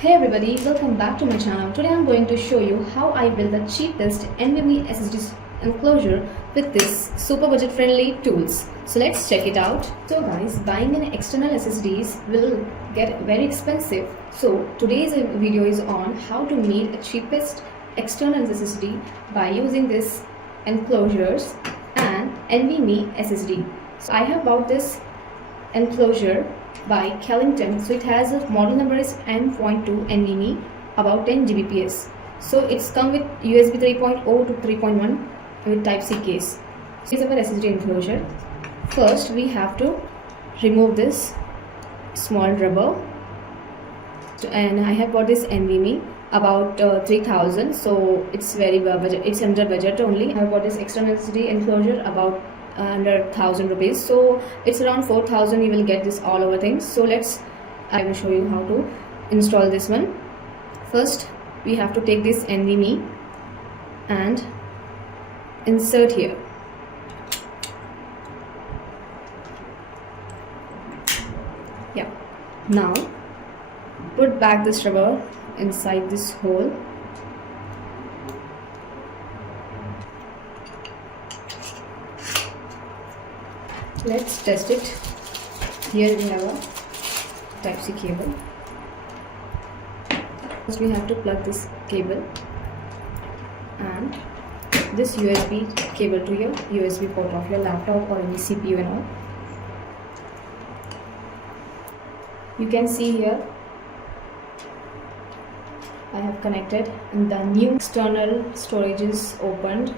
Hey everybody, welcome back to my channel. Today I'm going to show you how I build the cheapest NVMe SSD enclosure with this super budget friendly tools. So let's check it out. So guys, buying an external SSDs will get very expensive. So today's video is on how to make the cheapest external SSD by using this enclosures and NVMe SSD. So I have bought this enclosure by Kellington. So it has a model number is M.2 NVMe, about 10 Gbps. So it's come with USB 3.0 to 3.1 with Type-C case. So this is our SSD enclosure. First we have to remove this small rubber, and I have bought this NVMe about 3000, so it's very budget, it's under budget only. I have bought this external SSD enclosure about under 1000 rupees, so it's around 4000. You will get this all over things. So I will show you how to install this one. First we have to take this NVMe and insert here. Yeah, now put back this rubber inside this hole. Let's test it. Here we have a Type-C cable. First we have to plug this cable and this USB cable to your USB port of your laptop or any CPU and all. You can see here I have connected and the new external storage is opened.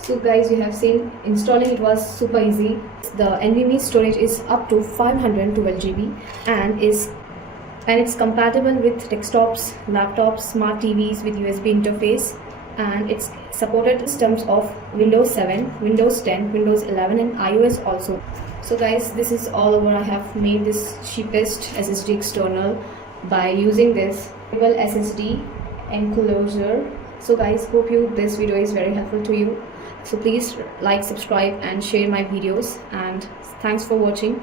So guys, you have seen installing it was super easy. The NVMe storage is up to 512 GB and it's compatible with desktops, laptops, smart TVs with USB interface, and it's supported systems of Windows 7, Windows 10, Windows 11 and iOS also. So guys, this is all over. I have made this cheapest SSD external by using this SSD enclosure. So guys, hope this video is very helpful to you. So please like, subscribe and share my videos, and thanks for watching.